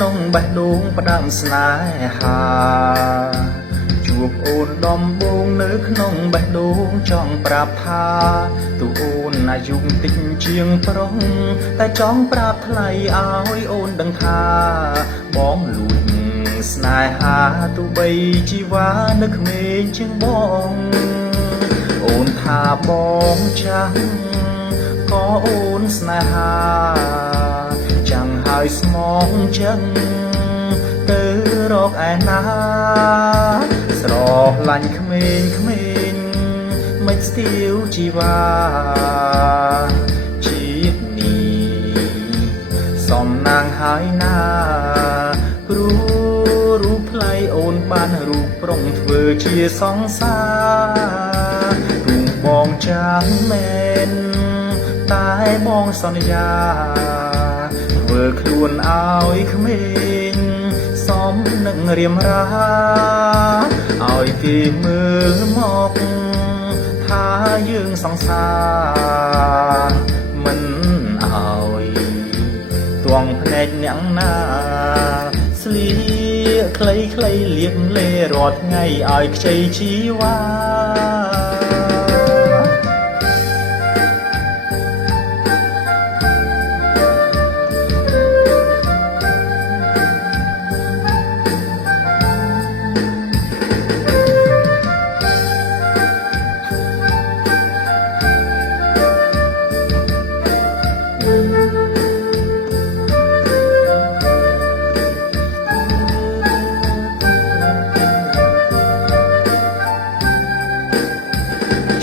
ក្នុងបេះដូងផ្ដាំស្នេហាជួបអូនដំបងនៅក្នុងបេះដូងចង់ប្រាប់ថាទូអូនអាយុតិចជាងប្រុសតែចង់ប្រាប់ថ្លៃឲ្យអូនដឹងថាបងលួចស្នេហាទូបីជីវ៉ានៅក្មេងជាងបងអូនថាបងចាំក៏អូនស្នេហាចាំងហើយស្មងចឹងទៅរកឯណាស្រឡាញ់ក្មេងក្មេងមិនស្ទាវជីវ៉ាជាតិនេះសំណាងហើយណាព្រោះរូបថ្លៃអូនបានរូបប្រុងធ្វើជាសង្សាររូបបងចាំមែនតែបងសន្យាធ្វើខ្លួនឲ្យក្មេងសមនឹងរៀមរាឲ្យគេមើលមកថាយើងសង្សារមិនឲ្យទងភ្នែកអ្នកណាស្លៀកខ្លីខ្លីលៀបលេរាល់ថ្ងៃឲ្យខ្ចីជីវ៉ា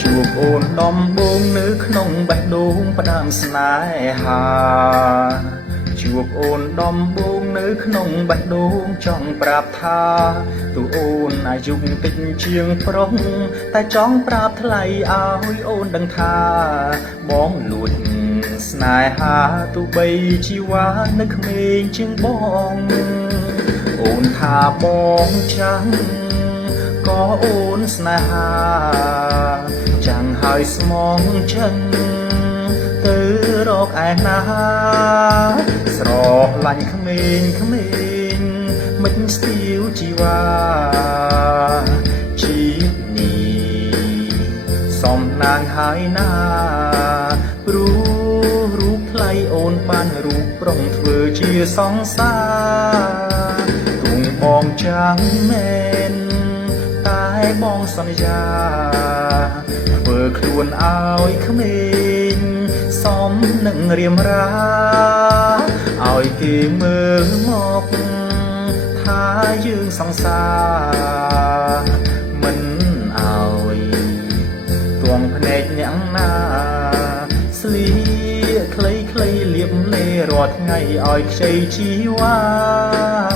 ជួបអូនដំបងនៅក្នុងបេះដូងផ្ដាំស្នេហាជួបអូនដំបងនៅក្នុងបេះដូងចង់ប្រាប់ថាទូអូនអាយុតិចជាងប្រុសតែចង់ប្រាប់ថ្លៃឲ្យអូនដឹងថាបងលួចស្នេហាទូបីជីវ៉ានៅក្មេងជាងបងអូនថាបងចាំងក៏អូនស្នេហាចាំងហើយស្មងចឹងទៅរកឯណាស្រឡាញ់ក្មេងក្មេងមិនស្ទាវជីវ៉ាជាតិនេះសំណាងហើយណាព្រោះរូបថ្លៃអូនបានរូបប្រុងធ្វើជាសង្សារទុំបងចាំងមែនតែបងសន្យាធ្វើខ្លួនឲ្យក្មេងសមនឹងរៀមរាឲ្យគេមើលមកថាយើងសង្សារមិនឲ្យទងភ្នែកអ្នកណាស្លៀកខ្លីខ្លីលៀបលេរាល់ថ្ងៃឲ្យខ្ចីជីវ៉ា